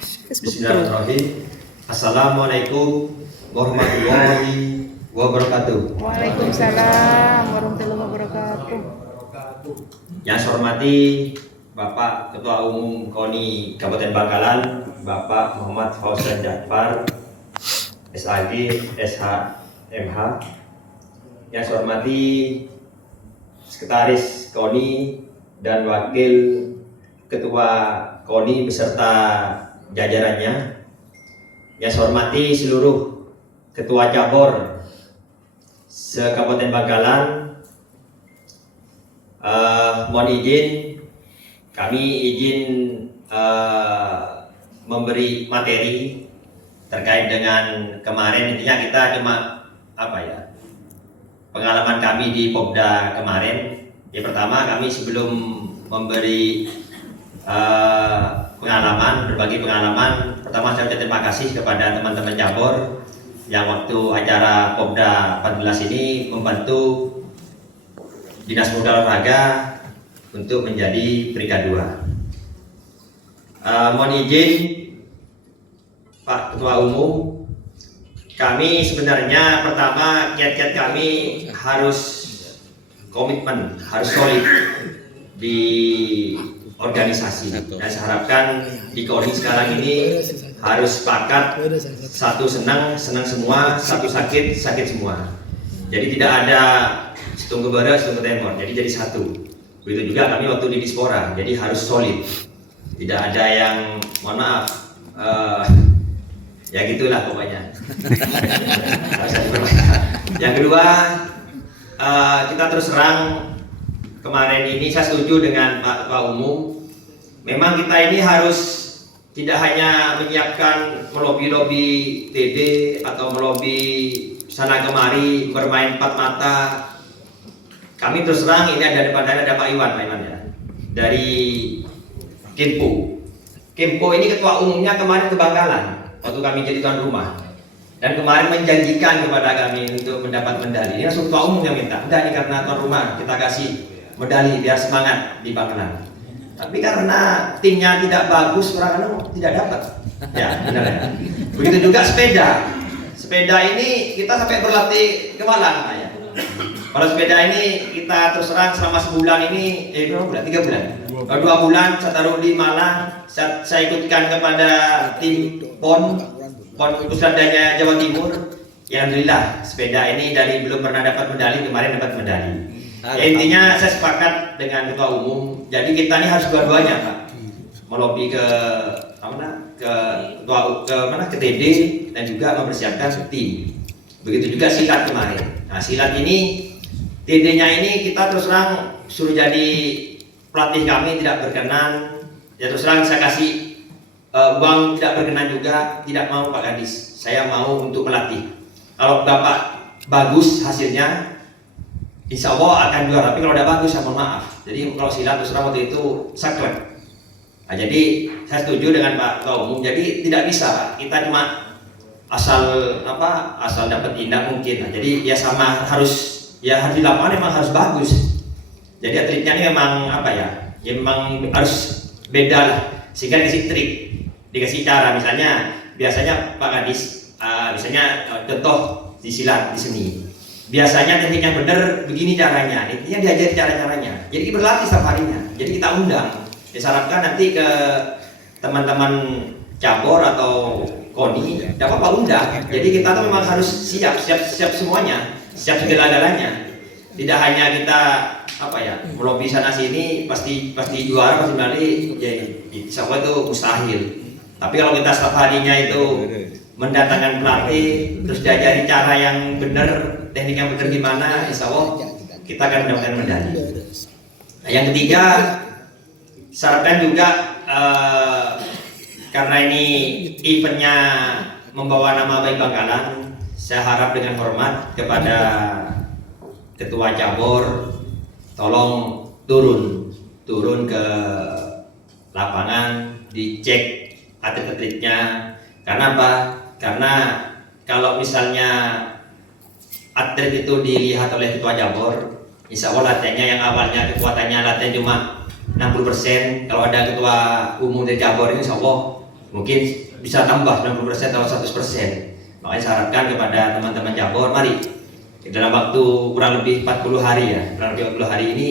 Bismillahirrahmanirrahim. Assalamualaikum warahmatullahi wabarakatuh. Waalaikumsalam warahmatullahi wabarakatuh. Yang saya hormati Bapak Ketua Umum KONI Kabupaten Bangkalan, Bapak Muhammad Fauzan Jafar, SAG, SHMH. Yang saya hormati Sekretaris KONI dan Wakil Ketua KONI beserta jajarannya. Yang saya hormati seluruh Ketua Cabur se-Kabupaten Bangkalan. Mohon izin, kami izin memberi materi terkait dengan kemarin. Intinya kita cuma pengalaman kami di Popda kemarin. Yang pertama, kami sebelum memberi berbagi pengalaman, pertama saya ucapkan terima kasih kepada teman-teman cabur yang waktu acara Popda 14 ini membantu Dinas Pemuda Olahraga untuk menjadi peringkat 2. Mohon izin Pak Ketua Umum, kami sebenarnya pertama kiat-kiat kami harus komitmen, harus solid di organisasi. Dan saya harapkan di KONI sekarang ini harus sepakat, satu senang semua, satu sakit semua. Jadi tidak ada setunggu barat, setunggu temor. Jadi satu. Begitu juga kami waktu di Dispora. Jadi harus solid. Tidak ada yang mohon maaf. Ya gitulah pokoknya. Yang kedua, kita terus terang. Kemarin ini saya setuju dengan Pak Ketua Umum. Memang kita ini harus tidak hanya menyiapkan melobi-lobi TD atau melobi sana kemari bermain empat mata. Kami terus terang ini ada Pak Iwan ya, dari Kempo. Kempo ini Ketua Umumnya kemarin ke Bangkalan waktu kami jadi tuan rumah. Dan kemarin menjanjikan kepada kami untuk mendapat medali. Ini langsung Ketua Umum yang minta. Udah ini karena tuan rumah kita kasih medali biar semangat di Bangkalan. Tapi karena timnya tidak bagus, orang tidak dapat. Ya, benar ya. Begitu juga sepeda. Sepeda ini kita sampai berlatih ke Malang, ya. Kalau sepeda ini kita terus terang selama sebulan ini, 3 bulan. 2 bulan saya taruh di Malang. Saya ikutkan kepada tim PON Pusdanya Jawa Timur. Ya, alhamdulillah sepeda ini dari belum pernah dapat medali, kemarin dapat medali. Ya, intinya saya sepakat dengan Ketua Umum. Jadi kita ini harus dua-duanya, Pak. Melobi ke TD dan juga mempersiapkan tim. Begitu juga silat kemarin. Nah, silat ini TD-nya ini kita terus terang suruh jadi pelatih kami tidak berkenan. Ya terus terang saya kasih uang tidak berkenan juga, tidak mau Pak Kadis. Saya mau untuk melatih. Kalau Bapak bagus hasilnya, insya Allah akan juara. Tapi kalau udah bagus, saya mohon maaf. Jadi kalau silat terus terang waktu itu saklek. Nah, jadi saya setuju dengan Pak Ketua Umum. Jadi tidak bisa Pak. Kita cuma asal dapat indah mungkin. Nah, jadi ya sama harus di lapangan memang harus bagus. Jadi atletnya ini memang ya memang harus beda lah. Sehingga dikasih trik, dikasih cara. Misalnya biasanya Pak Kadis, misalnya contoh di silat, di seni. Biasanya teknik yang benar begini caranya, intinya diajari cara-caranya. Jadi berlatih setiap harinya. Jadi kita undang. Diharapkan nanti ke teman-teman cabur atau KONI, dapat apa undang. Jadi kita tuh memang harus siap semuanya, siap segala-galanya. Tidak hanya kita melobi sana sini pasti juara, pasti medali. Ya, insya Allah itu mustahil. Tapi kalau kita setiap harinya itu mendatangkan pelatih, terus diajari cara yang benar, teknik yang benar gimana, insya Allah kita akan mendapatkan medali. Nah, yang ketiga, syaratkan juga karena ini eventnya membawa nama baik Bangkalan, saya harap dengan hormat kepada Ketua Cabur, tolong turun ke lapangan, dicek atlet-atletnya. Karena apa? Karena kalau misalnya atlet itu dilihat oleh Ketua Cabur, insya Allah latihannya yang awalnya kekuatannya latihan cuma 60%, kalau ada Ketua Umum dari Cabur ini insya Allah mungkin bisa tambah 90% atau 100%. Makanya saya harapkan kepada teman-teman cabur, mari dalam waktu kurang lebih 40 hari ya, kurang lebih 40 hari ini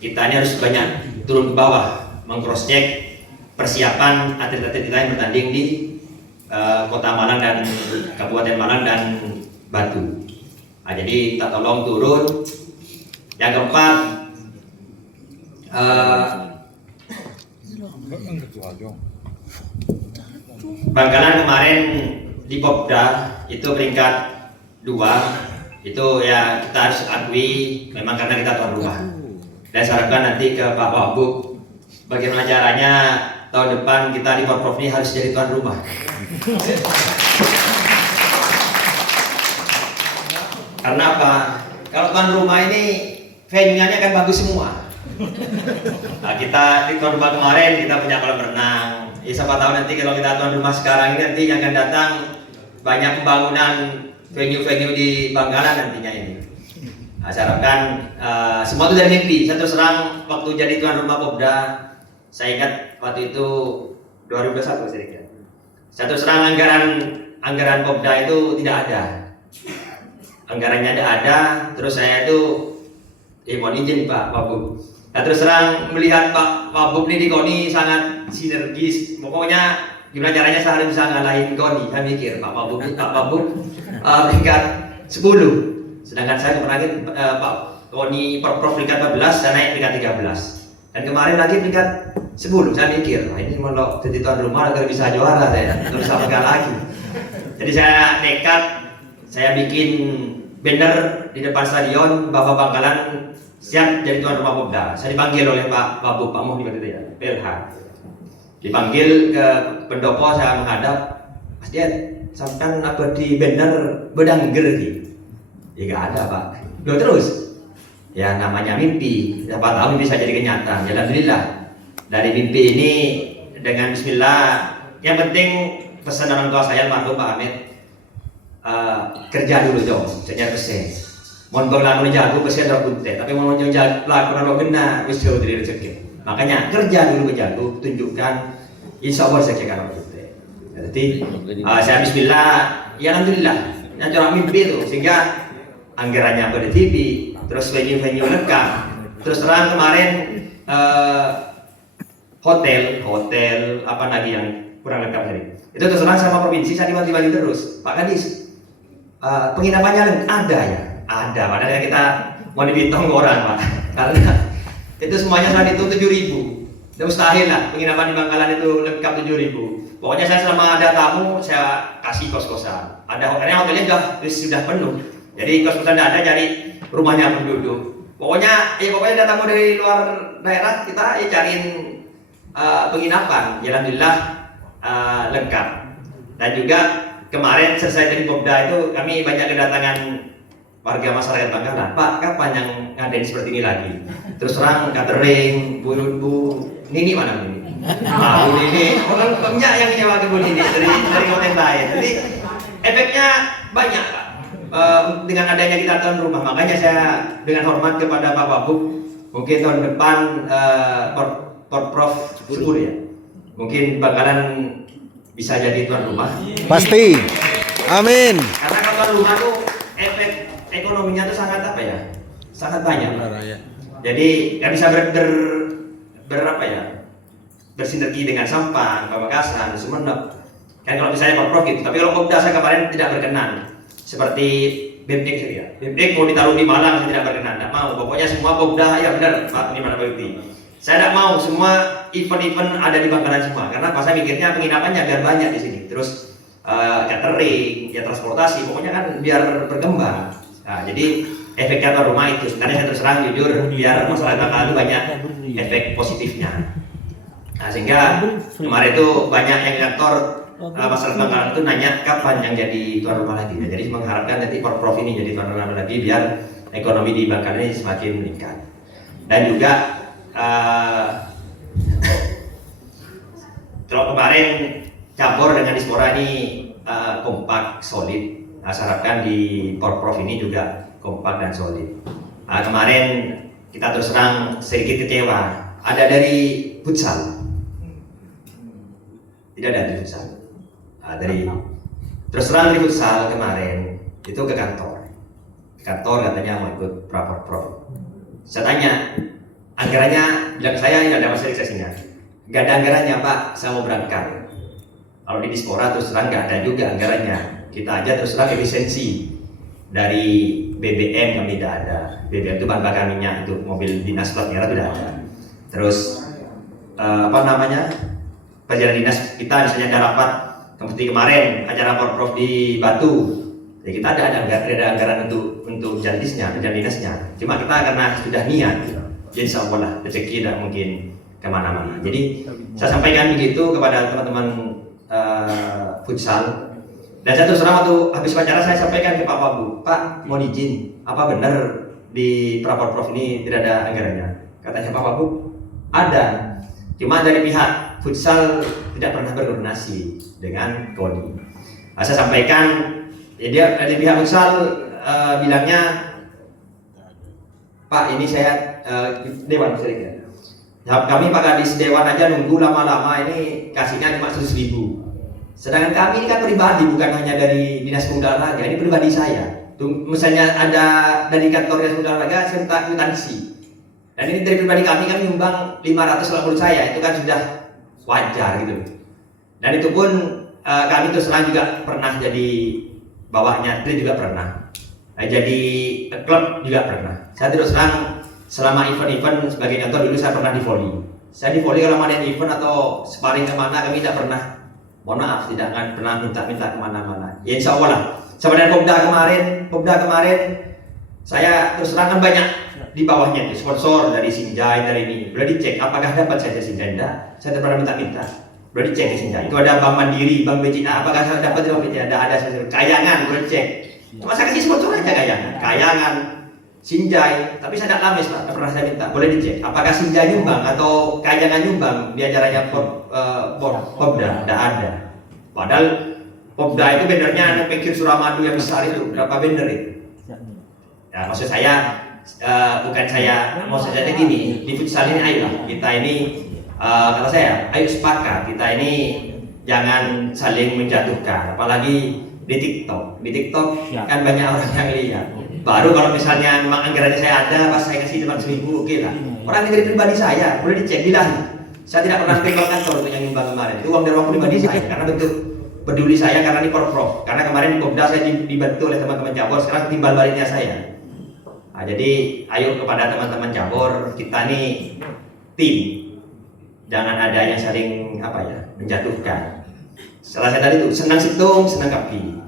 kita ini harus banyak turun ke bawah, meng-cross check persiapan atlet-atlet kita yang bertanding di Kota Malang dan Kabupaten Malang dan Batu. Nah, jadi kita tolong turun. Yang keempat, Bangkalan kemarin di Popda itu peringkat 2, itu ya kita harus akui memang karena kita tuan rumah. Dan saya harapkan nanti ke Pak Wabub, bagaimana caranya tahun depan kita di Porprov ini harus jadi tuan rumah. Karena apa? Kalau tuan rumah ini venue-nya kan bagus semua. Nah, kita di tuan rumah kemarin kita punya kolam renang. Ya, siapa tahu nanti kalau kita tuan rumah sekarang ini nanti yang akan datang banyak pembangunan venue-venue di Bangkalan nantinya ini. Nah, saya harapkan semua itu dari mimpi. Saya terus terang waktu jadi tuan rumah Popda, saya ingat waktu itu 2021 saya kira. Saya terus terang anggaran Popda itu tidak ada. Anggarannya tidak ada, terus saya itu mohon izin Pak Wabub. Nah, terus terang melihat Pak Wabub ini di KONI sangat sinergis. Pokoknya gimana caranya saya harus bisa ngalahin KONI. Saya mikir Pak Wabub peringkat 10. Sedangkan saya kemarin Pak KONI Porprov peringkat 14, saya naik peringkat 13. Dan kemarin lagi peringkat 10. Saya mikir, wah ini kalau jadi tuan rumah agar bisa juara saya, terus bisa pegang lagi. Jadi saya nekat, saya bikin banner di depan stadion bahwa Bangkalan siap jadi tuan rumah Popda. Saya dipanggil oleh Pak Wabub, Pak Muh waktu itu ya, PLH. Dipanggil ke pendopo, saya menghadap, Mas Dian, sampai apa di banner bedangger gitu. Ya gak ada Pak. Loh terus? Ya namanya mimpi, siapa tahu mimpi bisa jadi kenyataan. Alhamdulillah dari mimpi ini dengan Bismillah. Yang penting pesan orang tua saya almarhum Pak Hamid, kerja dulu dong, senyap pesen. Mohon berlaku jago pesen dah kuntet, tapi mau jago lakukan lo kena usia dari rezeki. Makanya kerja dulu jago, tunjukkan, insya Allah saya akan kuntet. Jadi saya Bismillah, ya alhamdulillah, yang curang mimpi itu sehingga anggarannya pada TV, terus venue-venue lengkap. Terus terang kemarin hotel apa lagi yang kurang lengkap tadi. Itu terus terang sama provinsi saya dibantu terus, Pak Kadis. Penginapannya ada ya? Ada, padahal kita mau dihitung orang Pak. Karena itu semuanya saat itu 7.000. Ya mustahil lah penginapan di Bangkalan itu lengkap 7.000. Pokoknya saya selama ada tamu saya kasih kos-kosan. Ada hotelnya sudah penuh. Jadi kos-kosan tidak ada, cari rumahnya penduduk. Pokoknya ada tamu dari luar daerah kita cariin penginapan. Ya alhamdulillah lengkap. Dan juga kemarin selesai dari Popda itu kami banyak kedatangan warga masyarakat Bangkalan. Pak, kapan yang ngadain seperti ini lagi? Terus terang catering, Bu Nini mana Bu Nini? Bu Nini, orang banyak yang nyewa ke Bu Nini dari hotel lain. Jadi efeknya banyak Pak. Dengan adanya kita tuan rumah, makanya saya dengan hormat kepada Pak Wabub, mungkin tahun depan Porprov 10 ya. Mungkin Bangkalan bisa jadi tuan rumah. Pasti. Amin. Karena kalau tuan rumah tuh efek ekonominya tuh sangat apa ya? Sangat banyak. Jadi nggak bisa bersinergi dengan Sampang, Pamekasan, Sumeneb. Kan kalau misalnya Porprov gitu. Tapi kalau Popda saya kemarin tidak berkenan. Seperti BMX ya. BMX mau ditaruh di Malang saya tidak berkenan. Tidak mau. Pokoknya semua Popda ya benar Pak ini mana berarti. Saya tidak mau semua event-event ada di Bangkalan semua. Karena pas saya mikirnya penginapannya biar banyak di sini. Terus catering, ya transportasi, pokoknya kan biar berkembang. Nah, jadi efeknya tuan rumah itu. Sebenarnya saya terus terang jujur biar masyarakat Bangkalan itu banyak efek positifnya. Nah, sehingga kemarin itu banyak yang kantor masyarakat Bangkalan itu nanya kapan yang jadi tuan rumah lagi. Nah, jadi mengharapkan nanti Porprov ini jadi tuan rumah lagi biar ekonomi di Bangkalan ini semakin meningkat. Dan juga kalau kemarin cabur dengan Dispora ini kompak, solid. Nah, saya harapkan di Porprov ini juga kompak dan solid. Kemarin kita terus terang sedikit kecewa. Ada dari futsal. tidak ada di futsal. Terus terang dari futsal kemarin itu ke kantor katanya mau ikut Prof. Saya tanya anggarannya, bilang saya tidak ada masalah realisasinya, nggak ada anggarannya Pak, saya mau berangkat. Kalau di Dispora terus terang nggak ada juga anggarannya, kita aja terus terang efisiensi dari BBM kami tidak ada. BBM itu bahan bakar minyak, itu mobil dinas plat merah tidak ada. Terus perjalanan dinas kita misalnya ada rapat seperti kemarin acara Prof di Batu, ya kita ada anggaran untuk jalan dinasnya. Cuma kita karena sudah niat, jadi insya Allah lah rezeki tidak mungkin kemana-mana. Jadi saya sampaikan begitu kepada teman-teman futsal. Dan saya terus terang waktu habis acara saya sampaikan ke Pak Wabu, Pak mohon izin, apa benar di Prof ini tidak ada anggarannya? Katanya Pak Wabu, ada. Cuma dari pihak futsal tidak pernah berkoordinasi dengan KONI. Saya sampaikan, ya dia dari pihak futsal bilangnya, Pak ini saya Dewan sedikit. Kami Pak Kadis Dewan aja nunggu lama-lama ini kasihnya cuma 100.000. Sedangkan kami ini kan pribadi, bukan hanya dari Dinas Pemuda Olahraga, ini pribadi saya. Tuh, misalnya ada dari kantor Dinas Pemuda Olahraga, saya minta kwitansi. Dan ini dari pribadi kami nyumbang 500 kalau menurut saya, itu kan sudah wajar gitu. Dan itu pun kami terus terang juga pernah jadi bawahnya, atlet juga pernah. Jadi klub juga pernah. Saya terus terang selama event-event sebagai contoh dulu saya pernah di volley. Saya di volley kalau ada event atau sparring kemana kami tidak pernah. Mohon maaf, tidak akan pernah minta kemana-mana. Ya insya Allah lah. Sebenarnya Popda kemarin saya terus terang kan banyak di bawahnya itu sponsor dari Sinjai, dari ini. Boleh dicek apakah dapat saja Sinjai? Enggak, saya tidak pernah minta. Boleh dicek di Sinjai. Itu ada Bank Mandiri, Bank BCA. Apakah saya dapat di Bank BCA? Ada Kayangan, boleh dicek. Cuma saya kasih sponsor aja Kayangan, Sinjai. Tapi saya tidak lames Pak, tidak pernah saya minta. Boleh dicek. Apakah Sinjai nyumbang atau Kayangan nyumbang di acaranya Popda? Tidak ada. Padahal Popda itu bannernya pikir Suramadu yang besar itu, berapa banner itu? Ya, maksud saya bukan saya, maksud saya gini, di futsal ini ayolah kita ini kata saya, ayo sepakat kita ini jangan saling menjatuhkan, apalagi di TikTok. Di TikTok kan banyak orang yang lihat. Baru kalau misalnya memang anggarannya saya ada, pas saya kasih cuma 1.000, oke lah. Orang dari pribadi saya, boleh dicek bilang. Saya tidak pernah terima kantor untuk yang nyumbang kemarin. Itu uang dari uang pribadi saya, karena bentuk peduli saya karena ini Prof. Karena kemarin di Popda saya dibantu oleh teman-teman cabur, sekarang timbal baliknya saya. Nah, jadi ayo kepada teman-teman cabur, kita nih tim, jangan ada yang saling menjatuhkan. Setelah saya tadi itu senang situng, senang kapi,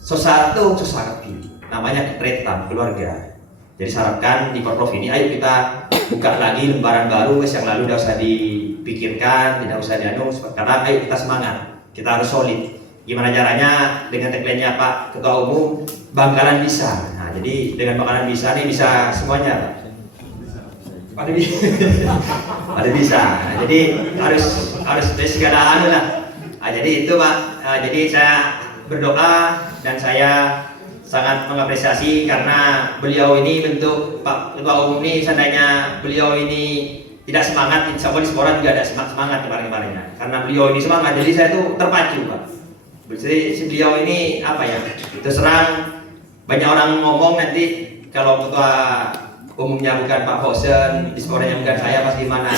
susah kapi, namanya ketretan keluarga. Jadi harapkan di Prof ini ayo kita buka lagi lembaran baru, yang lalu tidak usah dipikirkan, tidak usah dianu, karena ayo kita semangat, kita harus solid. Gimana caranya dengan tagline-nya Pak Ketua Umum, Bangkalan bisa. Nah, jadi dengan Bangkalan bisa nih bisa semuanya. Pada bisa. Nah, jadi harus segala anu lah. Nah, jadi itu Pak. Jadi saya berdoa dan saya sangat mengapresiasi karena beliau ini bentuk Pak Ketua Umum ini, seandainya beliau ini tidak semangat, insya Allah di Dispora juga ada semangat kemarin-kemarinnya. Karena beliau ini semangat, jadi saya tuh terpacu Pak. Jadi si beliau ini terus terang banyak orang ngomong nanti kalau Ketua Umumnya bukan Pak Fosen, Disporanya bukan saya, pasti gimana?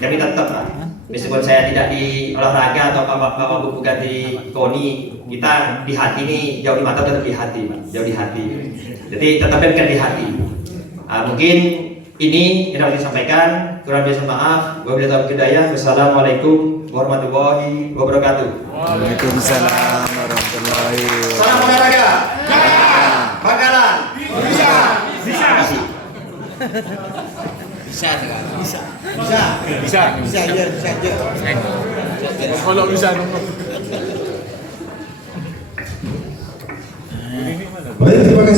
Kami tetap Pak. Meskipun saya tidak di olahraga atau Bapak bukan di KONI, kita di hati ini jauh di mata tetap di hati, Pak. Jauh di hati. Jadi tetap dekat di hati. Mungkin ini yang dapat disampaikan. Kurang biasa maaf. Wabillahi taufiq hidayah. Wassalamualaikum warahmatullahi wabarakatuh. Waalaikumsalam warahmatullahi wabarakatuh. Salam olahraga. Bangkalan. Bisa. Terima kasih. Bisa. Kalau bisa Baik, terima kasih.